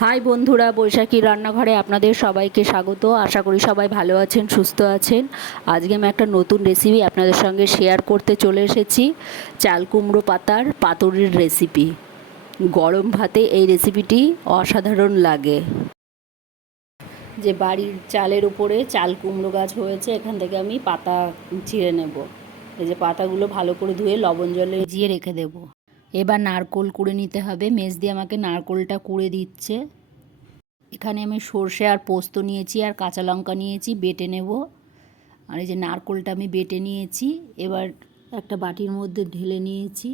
High বন্ধুরা, বৈশাখী রান্নাঘরে আপনাদের সবাইকে স্বাগত। আশা করি সবাই ভালো আছেন, সুস্থ আছেন। আজকে আমি একটা নতুন রেসিপি আপনাদের সঙ্গে শেয়ার করতে চলে এসেছি। চাল কুমড়ো পাতার পাতুরির রেসিপি। গরম ভাতে এই রেসিপিটি অসাধারণ লাগে। যে বাড়ির চালের উপরে চাল কুমড়ো গাছ হয়েছে, এখান থেকে আমি পাতা ছিঁড়ে নেব। এই যে পাতাগুলো ভালো করে ধুয়ে লবণ জলে ভিজিয়ে রেখে দেব। এবার নারকোল কুড়ে নিতে হবে। মেজদি আমাকে নারকোলটা কুড়ে দিচ্ছে। এখানে আমি সর্ষে আর পোস্ত নিয়েছি, আর কাঁচা লঙ্কা নিয়েছি, বেটে নেব। আর এই যে নারকোলটা আমি বেটে নিয়েছি। এবার একটা বাটির মধ্যে ঢেলে নিয়েছি।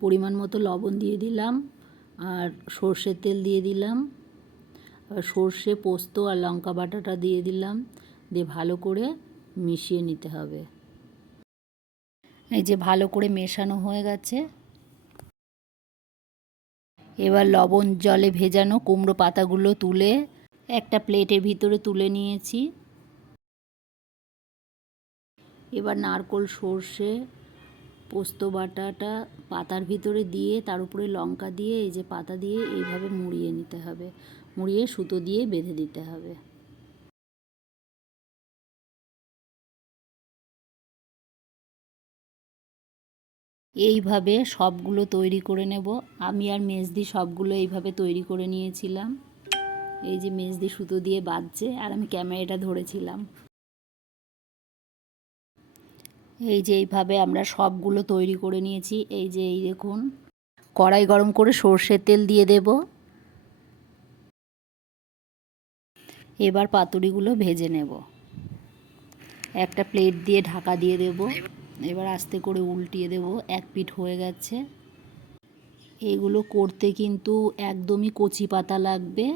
পরিমাণ মতো লবণ দিয়ে দিলাম, আর সর্ষের তেল দিয়ে দিলাম। আর সর্ষে, পোস্ত আর লঙ্কা বাটাটা দিয়ে দিলাম, দিয়ে ভালো করে মিশিয়ে নিতে হবে। এই যে ভালো করে মেশানো হয়ে গেছে। এবার লবণ জলে ভেজানো কুমড়ো পাতাগুলো তুলে একটা প্লেটের ভিতরে তুলে নিয়েছি। এবার নারকোল, সর্ষে, পোস্ত বাটাটা পাতার ভিতরে দিয়ে তার উপরে লঙ্কা দিয়ে এই যে পাতা দিয়ে এইভাবে মুড়িয়ে নিতে হবে। মুড়িয়ে সুতো দিয়ে বেঁধে দিতে হবে। এইভাবে সবগুলো তৈরি করে নেব। আমি আর মেজদি সবগুলো এইভাবে তৈরি করে নিয়েছিলাম। এই যে মেজদি সুতো দিয়ে বাঁধছে আর আমি ক্যামেরাটা ধরেছিলাম। এই যে এইভাবে আমরা সবগুলো তৈরি করে নিয়েছি। এই যে এই দেখুন, কড়াই গরম করে সর্ষের তেল দিয়ে দেব। এবার পাতুরিগুলো ভেজে নেব। একটা প্লেট দিয়ে ঢাকা দিয়ে দেব। এবার আস্তে করে উল্টিয়ে দেব। এক পিঠ হয়ে গেছে। এগুলো করতে কিন্তু একদমই কচি পাতা লাগবে।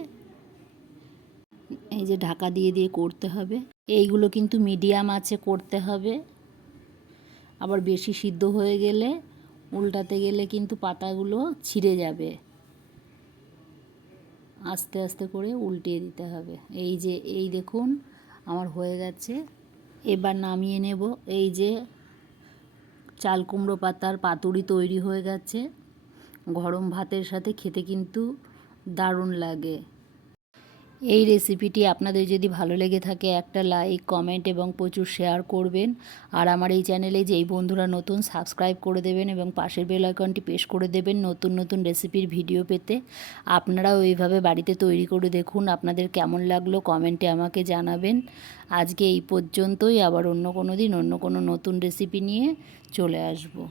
এই যে ঢাকা দিয়ে দিয়ে করতে হবে। এইগুলো কিন্তু মিডিয়াম আঁচে করতে হবে। আবার বেশি সিদ্ধ হয়ে গেলে, উল্টাতে গেলে কিন্তু পাতাগুলো ছিঁড়ে যাবে। আস্তে আস্তে করে উল্টিয়ে দিতে হবে। এই যে এই দেখুন আমার হয়ে গেছে। এবার নামিয়ে নেব। এই যে চাল কুমড়ো পাতার পাতুরি তৈরি হয়ে গেছে। গরম ভাতের সাথে খেতে কিন্তু দারুণ লাগে। এই রেসিপিটি আপনাদের যদি ভালো লেগে থাকে একটা লাইক, কমেন্ট এবং প্রচুর শেয়ার করবেন। আর আমার এই চ্যানেলে যেই বন্ধুরা নতুন, সাবস্ক্রাইব করে দেবেন এবং পাশের বেল আইকনটি প্রেস করে দেবেন নতুন নতুন রেসিপির ভিডিও পেতে। আপনারাও এইভাবে বাড়িতে তৈরি করে দেখুন। আপনাদের কেমন লাগলো কমেন্টে আমাকে জানাবেন। আজকে এই পর্যন্তই। আবার অন্য কোনো দিন অন্য কোনো নতুন রেসিপি নিয়ে চলে আসবো।